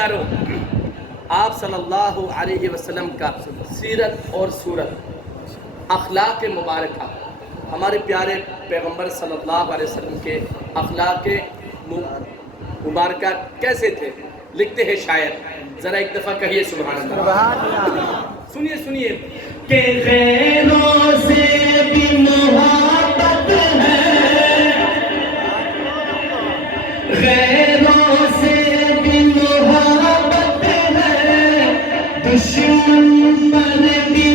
پیاروں، آپ صلی اللہ علیہ وسلم کا سیرت اور صورت، اخلاق مبارکہ، ہمارے پیارے پیغمبر صلی اللہ علیہ وسلم کے اخلاق مبارکہ کیسے تھے؟ لکھتے ہیں شاعر، ذرا ایک دفعہ کہیے سبحان اللہ۔ سنیے سنیے کہ غیروں سے بھی محبت ہے، غیروں سے بھی محبت ہے، دشمن پر بھی